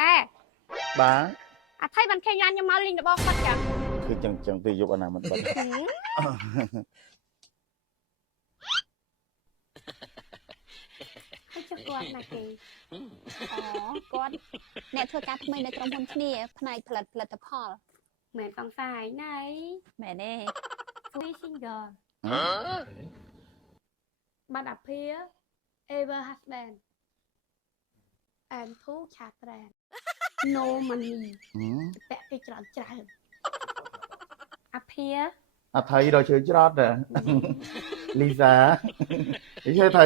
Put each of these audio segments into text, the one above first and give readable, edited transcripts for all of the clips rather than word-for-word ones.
À, បាទ thấy bạn khen anh nhưng mà linh được bao bắt chẳng. គឺចឹងទីយកអាណាមិនបាត់ Thấy cho con là kì. គាត់អ្នកធ្វើការថ្មីនៅក្រុមហ៊ុនគ្នាផ្នែកផលិតផល Mẹ còn phải này. មែនទេ Free single. Bạn đạp phía. Ever husband. And thu chat brand. No money. Bẹ cái tròn tràn. Up here. អថៃដល់ជឿច្រត់លីសានិយាយថៃ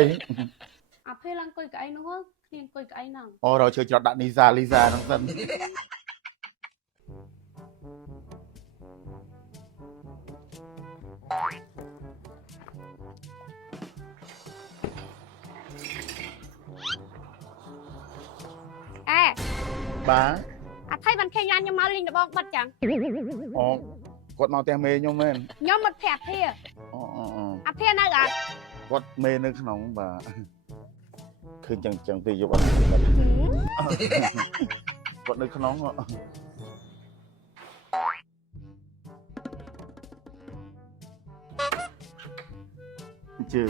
Up here lang coi cái nữa. Khiên coi cái nào. អូដល់ជឿច្រត់ដាក់លីសាហ្នឹងសិន À, បាទ thấy bạn khen anh nhưng mà linh được bao bắt chẳng. អូគាត់មកផ្ទះមេខ្ញុំមែន Nhóm một thẹp here. អូ Up here nào ạ. គាត់មេនៅក្នុងបាទឃើញចឹងទីយកអាណាមិនបាត់គាត់នៅក្នុងជឿ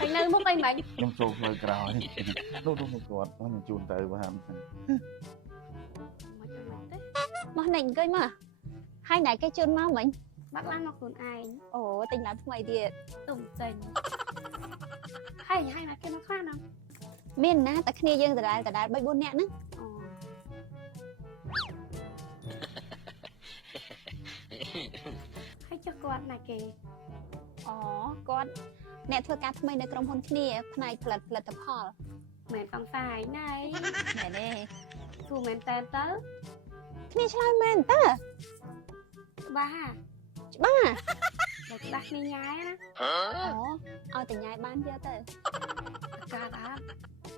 Thành nơi múc đây mày. ខ្ញុំចូលផ្លូវក្រោយនោះគាត់ខ្ញុំជូនទៅបាទ មកណែអង្គុយមកហើយណែគេជូនមកមិញ Bác Lan mặc quần ai. អូទិញឡើងថ្មីទៀត Tùng tình. Hay là kia nó khác nào. មានណាតែគ្នាយើងដដែល3 4នាក់ហ្នឹង Ồ. Hay cho con này kì. អូគាត់អ្នកធ្វើការថ្មីនៅក្រុមហ៊ុនគ្នាផ្នែកផលិតផល Mẹ còn phải này. មែនទេ Thu mẹ tên tớ. គ្នាឆ្លើយមែនតើ Ba. ច្បាស់ Để bác đi nhái á. អូឲ្យតែញ៉ាយបានយកទៅ Cả đó.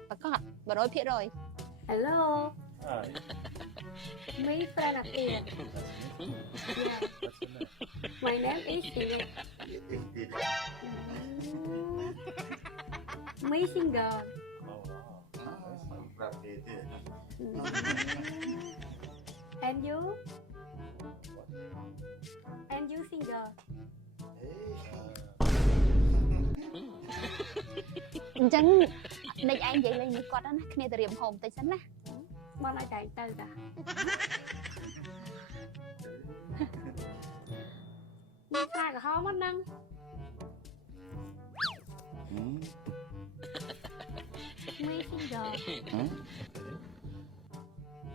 ប្រកាស 100% Hello. Me friend up here. Yeah. My name is Tia. Me single. And you? And you single? អញ្ចឹងដេកឯងនិយាយលេងមួយគាត់ណាគ្នាទៅរៀមហូមតិចសិនណា Bọn lại chạy từ cả. Đi xa cả ho mất năng. Me single.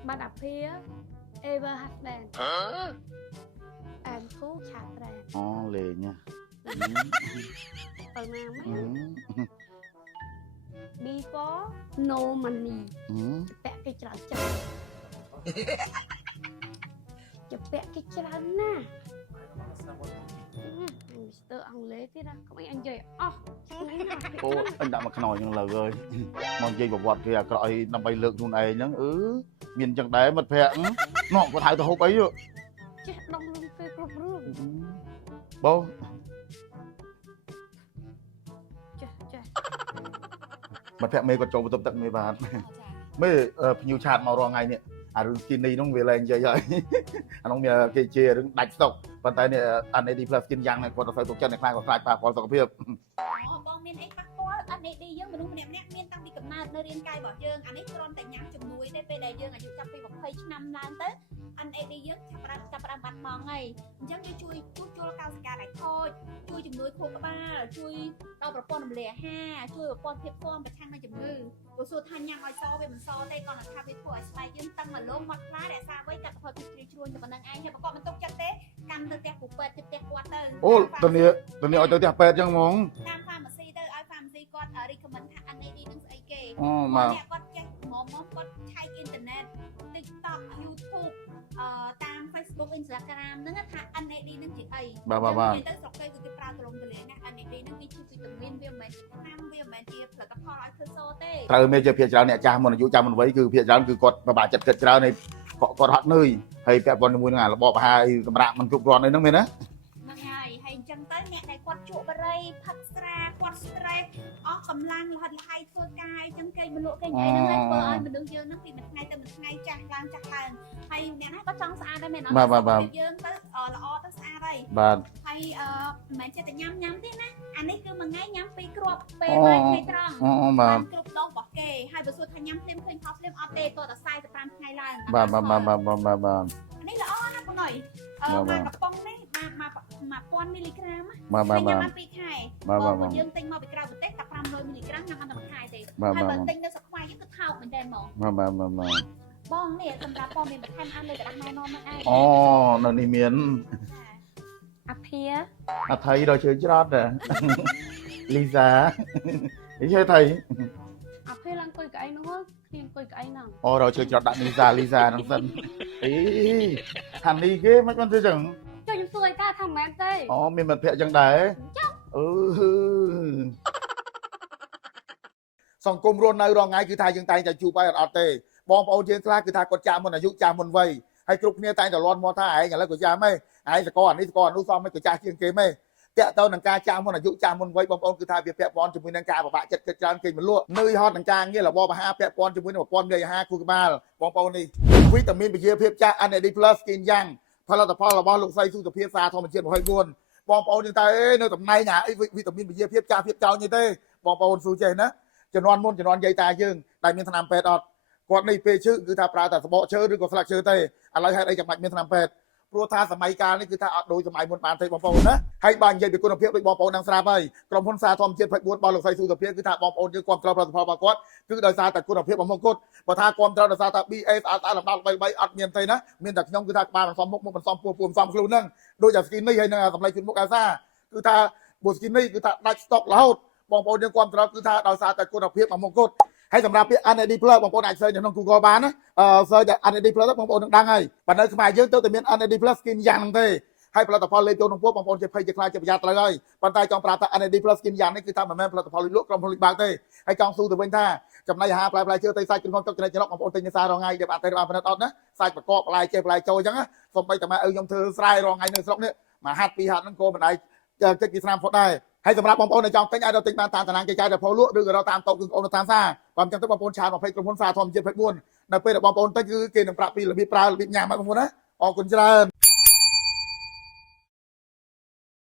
Bạn đạp phía. Ever husband. And thu chat brand. អូលេង Ở nào mấy. Before no money. Bẹ cái tròn tròn. Chụp bẹ cái tròn nè. Mr. Ông lấy thế ra. Không anh chơi. Ồ. អូអញដាក់មកខ្នើយហ្នឹងលើអើយមកនិយាយប្រវត្តិគេអាក្រក់អីដើម្បីលើកខ្លួនឯងហ្នឹងមានចឹងដែរមិត្តភក្តិនោះគាត់ហៅទៅហូបអី Chết đông lưng phê cục rương. បង Chết chết. មិត្តភក្តិមេគាត់ចូលបន្ទប់ទឹកមេបាទមេភ្ញៀវឆាតមករងថ្ងៃនេះអារឿងស្គីនីហ្នឹងវាលែងនិយាយហើយអានោះមានគេជារឿងដាច់ស្តុកប៉ុន្តែនេះ NAD Plus Skin យ៉ាងណាគាត់ទៅទុកចិត្តអ្នកខ្លះក៏ខ្លាចប៉ះពាល់សុខភាព បងមានអីប៉ះពាល់ NAD យើងមនុស្សម្នាក់ៗមានតាំងពីកំណើតនៅរាងកាយរបស់យើងអានេះគ្រាន់តែញ៉ាំជំនួយទេពេលដែលយើងអាយុចាប់ពី20ឆ្នាំឡើងទៅ NAD យើងចាប់ផ្ដើមបាត់បង់ហើយអញ្ចឹងវាជួយជួសជុលកោសិកាដែលខូចជួយជំនួយខួរក្បាលជួយដល់ប្រព័ន្ធរំលាយអាហារជួយប្រព័ន្ធភាពស៊ាំប្រឆាំងនឹងជំងឺព្រោះសួរថាញ៉ាំឲ្យសវាមិនសទេគ្រាន់តែថាវាធ្វើឲ្យស្បែកយើងតឹងមកលោមមកខ្លារក្សាវ័យកាត់ផលភាពជ្រីជ្រួញតែប៉ុណ្្នឹងឯងហើយប្រកបមិនទុកចិត្តទេកាន់ទៅផ្ទះពូពេទ្យទៅផ្ទះគាត់ទៅ អូទៅនេះឲ្យទៅផ្ទះពេទ្យចឹងហ្មង តាម pharmacy ទៅឲ្យ pharmacy គាត់ recommend ថា NAD នឹងស្អីគេ អូមក អ្នកគាត់ចេះមកគាត់ឆែកអ៊ីនធឺណិត TikTok YouTube តាម Facebook Instagram ហ្នឹងថា NAD នឹងជាអី បាទ ទៅស្រុកគេគឺគេប្រើទលំទលាយណា NAD នឹងវាជាវីតាមីនវាមិនមែនជាថ្នាំវាមិនមែនជាផលិតផលឲ្យធ្វើសទេ ត្រូវមេជាភាគច្រើនអ្នកចាស់មុនអាយុចាំមុនវ័យគឺភាគច្រើនគឺគាត់ពិបាកចិត្តគិតច្រើនហើយគាត់ហត់នឿយហើយពាក់ព័ន្ធជាមួយនឹងអារបបអាហារសម្រាប់មិនគ្រប់គ្រាន់អីហ្នឹងមែនណា ហ្នឹងហើយហើយអញ្ចឹង ចឹងទៅអ្នកដែលគាត់ជក់បរិយផឹកស្រាគាត់ stress អស់កម្លាំងលហិតលហើយធ្វើការអញ្ចឹងគេមលក់គេអីហ្នឹងហើយធ្វើឲ្យមនុស្សយើងហ្នឹងពីមួយថ្ងៃទៅមួយថ្ងៃចាស់ឡើងហើយអ្នកណាក៏ចង់ស្អាតដែរមែនអត់យើងទៅល្អទៅស្អាតហើយ បាទ ហើយមិនមែនចេះតែញ៉ាំទេណាអានេះគឺមួយថ្ងៃញ៉ាំ2គ្រាប់ពេលមួយថ្ងៃត្រង់ អូបាទ គ្រប់ដងរបស់គេហើយបើសួរថាញ៉ាំភ្លាមឃើញផលភ្លាមអត់ទេតតែ45ថ្ងៃឡើង បាទ នេះល្អណាស់បងអើយមកកំប៉ុងនេះ1000មីលីក្រាម បាទ ញ៉ាំបាន2ខែបងយើងទិញមកពីក្រៅប្រទេសតែ500មីលីក្រាមញ៉ាំបានតែ1ខែទេហើយបើទិញនៅស្រុកខ្មែរយើងគឺថោកមែនតើហ្មង បាទ បងនេះសម្រាប់បងមានបន្ថែមអានលើกระดาษណែនាំហ្នឹងឯង អូនៅនេះមាន អាភា អថៃដល់ជើច្រត់លីសានេះហេថៃ អាភាឡើងអង្គុយកៅអីនោះគ្នាអង្គុយកៅអីហ្នឹង អូដល់ជើច្រត់ដាក់លីសាហ្នឹងសិនអីហាន់នេះគេមិនបានធ្វើចឹង ចុះខ្ញុំសួរឯកាថាមិនមែនទេ អូមានមិត្តភក្តិចឹងដែរសង្គមរស់នៅរងថ្ងៃគឺថាយើងតែងតែជួបហើយអត់ទេបងប្អូនយើងខ្លះគឺថាគាត់ចាស់មុនអាយុចាស់មុនវ័យហើយគ្រប់គ្នាតែងតែលន់មកថាឯងឥឡូវក៏ចាស់ម៉េចឯងសកលអានេះសកលអានោះសមមិនក៏ចាស់ជាងគេម៉េចតាក់ទៅនឹងការចាស់មុនអាយុចាស់មុនវ័យបងប្អូនគឺថាវាពាក់ព័ន្ធជាមួយនឹងការពិបាកចិត្តគិតច្រើនគេមិនលក់នឿយហត់នឹងការងាររបបអាហារពាក់ព័ន្ធជាមួយនឹងប្រព័ន្ធនៃអាហារខួរក្បាលបងប្អូននេះវីតាមីនវិជាភាពចាស់ NAD+ ស្គីនយ៉ាងផលិតផលរបស់លោកស្រីសុខភាពសារធម្មជាតិ24បងប្អូនយើងតែនៅតំណែងណាអីវីតាមីនវិជាភាពចាស់ភាពចោលនេះទេបងប្អូនស៊ូចេះណាជំនាន់មុនជំនាន់យាយតាយើងដែលមានថ្នាំពេទ្យអត់គាត់នេះពេលឈឺគឺថាប្រើតែសបកឈើឬក៏ស្លឹកឈើទេឥឡូវហេតុអីចាំបាច់មានថ្នាំពេទ្យព្រោះថាសម័យកាលនេះគឺថាអត់ដូចសម័យមុនបានទេបងប្អូនណាហើយបើនិយាយពីគុណភាពដូចបងប្អូនđangស្រាប់ហើយក្រុមហ៊ុនសារធម្មជាតិ24របស់លោកស្រីសុខភាពគឺថាបងប្អូនយើងគ្រប់គ្រងផលិតផលរបស់គាត់គឺដោយសារតែគុណភាពរបស់មុខគាត់បើថាគ្រប់គ្រងដោយសារតែ BA ស្អាតលំដាប់3អត់មានទេណាមានតែខ្ញុំគឺថាក្បាលមិនសមមុខមិនសមពោះមិនសមខ្លួនហ្នឹងដូចតែ skin នេះហើយនឹងសម្លេងជូនមុខអាសាគឺថាបើ skin នេះគឺថាដាច់ stock រហូតបងប្អូនយើងគ្រប់គ្រងគឺថាដោយសារតែគុណភាពរបស់មុខគាត់ហើយសម្រាប់ពាក្យ NAD+ បងប្អូនអាចសើចនៅក្នុង Google បានណាសើចតែ NAD+ បងប្អូននឹងដឹងហើយបើនៅខ្មែរយើងទៅតែមាន NAD+ skin យ៉ាងហ្នឹងទេហើយផលិតផលលេបចូលក្នុងពោះបងប្អូនជាភ័យជាខ្លាចជាប្រយ័ត្នត្រូវហើយប៉ុន្តែចង់ប្រាប់ថា NAD+ skin យ៉ាងនេះគឺថាមិនមែនផលិតផលលក់ក្រុមហ៊ុនលីបាទេហើយចង់ស៊ូទៅវិញថាចំណីអាហារផ្លែឈើទៅសាច់គ្រឿងទឹកចំណីច្រកបងប្អូនទិញនៅសាររងថ្ងៃដែលបានទៅបានផលិតអត់ណាសាច់ប្រកបផ្លែចេះផ្លែចូលអញ្ចឹងណាសូម្បីតែម៉ែឪខ្ញុំធ្វើស្រែរងថ្ងៃនៅស្រុកនេះមួយហាត់ពីរហាត់ហ្នឹងក៏មិនដែរចិត្តពីស្នាមផុតដែរហើយសម្រាប់បងប្អូនដែលចង់ទិញអាចរកទិញបានតាមតារាងកិច្ចការដែលផលលក់ឬក៏រកតាមតូបគឺបងប្អូនតាមសារបើមិនចឹងទៅបងប្អូនឆាត20ក្រុមហ៊ុនសារធម្មជាតិ24នៅពេលដែលបងប្អូនទិញគឺគេនឹងប្រាប់ពីរបៀបប្រើរបៀបញ៉ាំហើយបងប្អូនណាអរគុណច្រើន